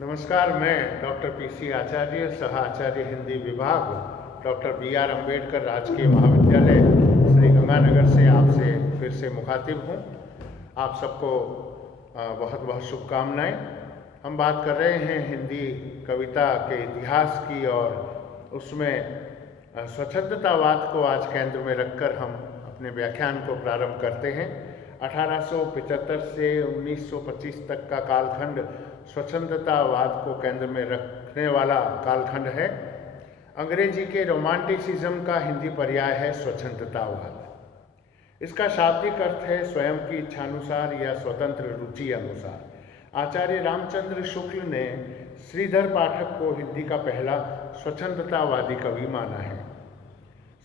नमस्कार, मैं doctor PC आचार्य, सह आचार्य हिंदी विभाग, डॉक्टर बी.आर. अम्बेडकर राजकीय महाविद्यालय, श्री गंगानगर से आपसे फिर से मुखातिब हूँ। आप सबको बहुत बहुत शुभकामनाएं। हम बात कर रहे हैं हिंदी कविता के इतिहास की और उसमें स्वच्छंदतावाद को आज केंद्र में रखकर हम अपने व्याख्यान को प्रारंभ करते हैं। 1875 से 1925 तक का कालखंड स्वच्छंदतावाद को केंद्र में रखने वाला कालखंड है। अंग्रेजी के रोमांटिसिज्म का हिंदी पर्याय है स्वच्छंदतावाद। इसका शाब्दिक अर्थ है स्वयं की इच्छानुसार या स्वतंत्र रुचि अनुसार। आचार्य रामचंद्र शुक्ल ने श्रीधर पाठक को हिंदी का पहला स्वच्छंदतावादी कवि माना है।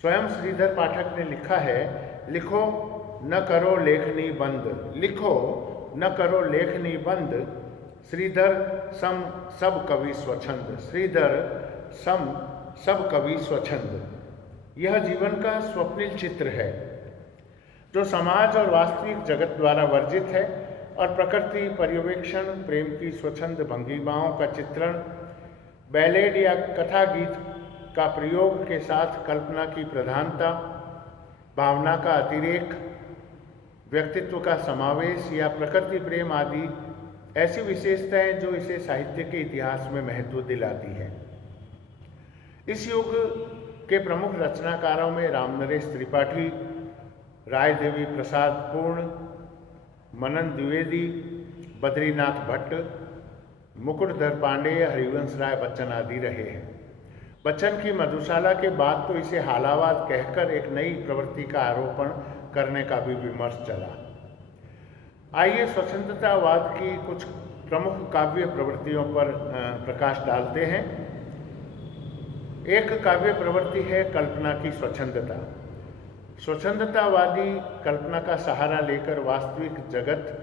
स्वयं श्रीधर पाठक ने लिखा है, लिखो न करो लेखनी बंद, लिखो न करो लेखनी बंद, श्रीधर सम सब कवि स्वच्छंद, श्रीधर सम सब कवि स्वच्छंद। यह जीवन का स्वप्निल चित्र है जो समाज और वास्तविक जगत द्वारा वर्जित है और प्रकृति पर्यवेक्षण, प्रेम की स्वच्छंद भंगिमाओं का चित्रण, बैलेड या कथा गीत का प्रयोग के साथ कल्पना की प्रधानता, भावना का अतिरेक, व्यक्तित्व का समावेश या प्रकृति प्रेम आदि ऐसी विशेषताएं जो इसे साहित्य के इतिहास में महत्व दिलाती है। इस युग के प्रमुख रचनाकारों में रामनरेश त्रिपाठी, राय देवी प्रसाद पूर्ण, मनन द्विवेदी, बद्रीनाथ भट्ट, मुकुटधर पांडेय, हरिवंश राय बच्चन आदि रहे हैं। बच्चन की मधुशाला के बाद तो इसे हालावाद कहकर एक नई प्रवृत्ति का आरोपण करने का भी विमर्श चला। आइए स्वच्छंदतावाद की कुछ प्रमुख काव्य प्रवृत्तियों पर प्रकाश डालते हैं। एक काव्य प्रवृत्ति है कल्पना की स्वच्छंदता। स्वच्छंदतावादी कल्पना का सहारा लेकर वास्तविक जगत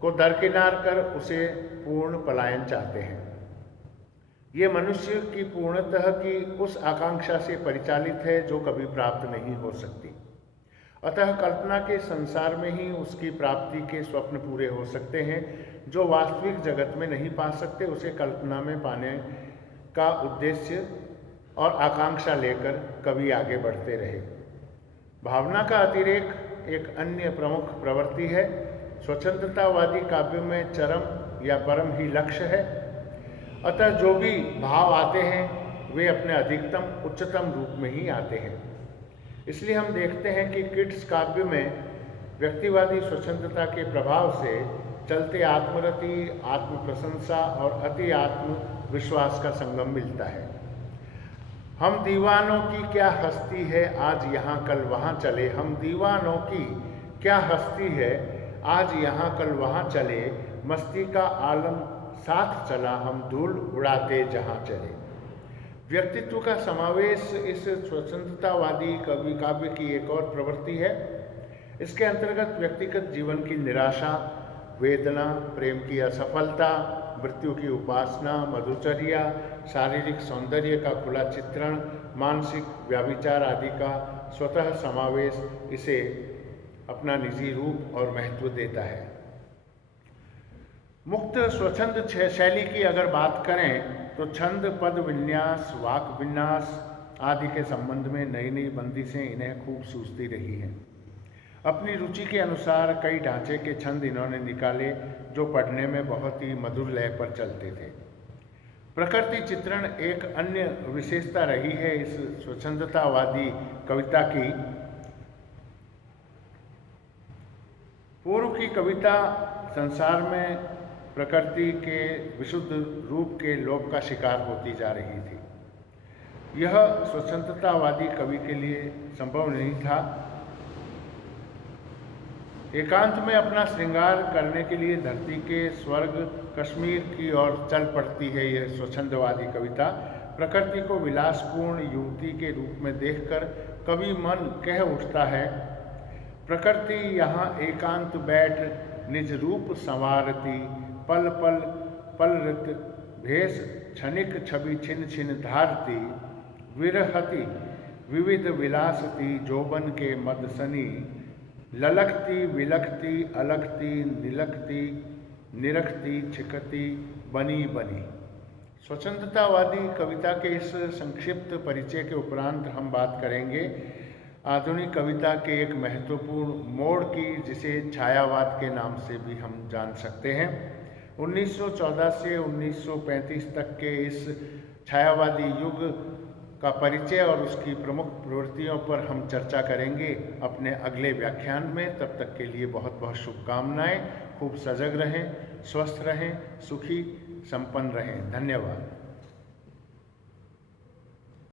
को दरकिनार कर उसे पूर्ण पलायन चाहते हैं। ये मनुष्य की पूर्णतः की उस आकांक्षा से परिचालित है जो कभी प्राप्त नहीं हो सकती। अतः कल्पना के संसार में ही उसकी प्राप्ति के स्वप्न पूरे हो सकते हैं। जो वास्तविक जगत में नहीं पा सकते उसे कल्पना में पाने का उद्देश्य और आकांक्षा लेकर कवि आगे बढ़ते रहे। भावना का अतिरेक एक अन्य प्रमुख प्रवृत्ति है। स्वच्छंदतावादी काव्य में चरम या परम ही लक्ष्य है। अतः जो भी भाव आते हैं वे अपने अधिकतम उच्चतम रूप में ही आते हैं। इसलिए हम देखते हैं कि किट्स काव्य में व्यक्तिवादी स्वच्छंदता के प्रभाव से चलते आत्मरति, आत्मप्रशंसा और अति आत्मविश्वास का संगम मिलता है। हम दीवानों की क्या हस्ती है, आज यहाँ कल वहाँ चले, हम दीवानों की क्या हस्ती है, आज यहाँ कल वहाँ चले, मस्ती का आलम साथ चला, हम धूल उड़ाते जहाँ चले। व्यक्तित्व का समावेश इस स्वच्छंदतावादी कवि काव्य की एक और प्रवृत्ति है। इसके अंतर्गत व्यक्तिगत जीवन की निराशा, वेदना, प्रेम की असफलता, मृत्यु की उपासना, मधुचर्या, शारीरिक सौंदर्य का खुला चित्रण, मानसिक व्याभिचार आदि का स्वतः समावेश इसे अपना निजी रूप और महत्व देता है। मुक्त स्वच्छंद शैली की अगर बात करें तो छंद, पद विन्यास, वाक विन्यास आदि के संबंध में नई नई बंदिशें इन्हें खूब सूझती रही हैं। अपनी रुचि के अनुसार कई ढांचे के छंद इन्होंने निकाले जो पढ़ने में बहुत ही मधुर लय पर चलते थे। प्रकृति चित्रण एक अन्य विशेषता रही है इस स्वच्छंदतावादी कविता की। पूर्व की कविता संसार में प्रकृति के विशुद्ध रूप के लोप का शिकार होती जा रही थी। यह स्वच्छंदतावादी कवि के लिए संभव नहीं था। एकांत में अपना श्रृंगार करने के लिए धरती के स्वर्ग कश्मीर की ओर चल पड़ती है यह स्वच्छंदवादी कविता। प्रकृति को विलासपूर्ण युवती के रूप में देखकर कवि मन कह उठता है, प्रकृति यहाँ एकांत बैठ निज रूप संवारती, पल पल पलरत भेष क्षणिक छवि छिन छिन धारती, विरहति विविध विलासती जोबन के मदसनी, ललकती विलकती अलकती निलकती निरखती छिकती बनी बनी। स्वतंत्रतावादी कविता के इस संक्षिप्त परिचय के उपरांत हम बात करेंगे आधुनिक कविता के एक महत्वपूर्ण मोड़ की, जिसे छायावाद के नाम से भी हम जान सकते हैं। 1914 से 1935 तक के इस छायावादी युग का परिचय और उसकी प्रमुख प्रवृत्तियों पर हम चर्चा करेंगे अपने अगले व्याख्यान में। तब तक के लिए बहुत बहुत शुभकामनाएं। खूब सजग रहें, स्वस्थ रहें, सुखी संपन्न रहें। धन्यवाद।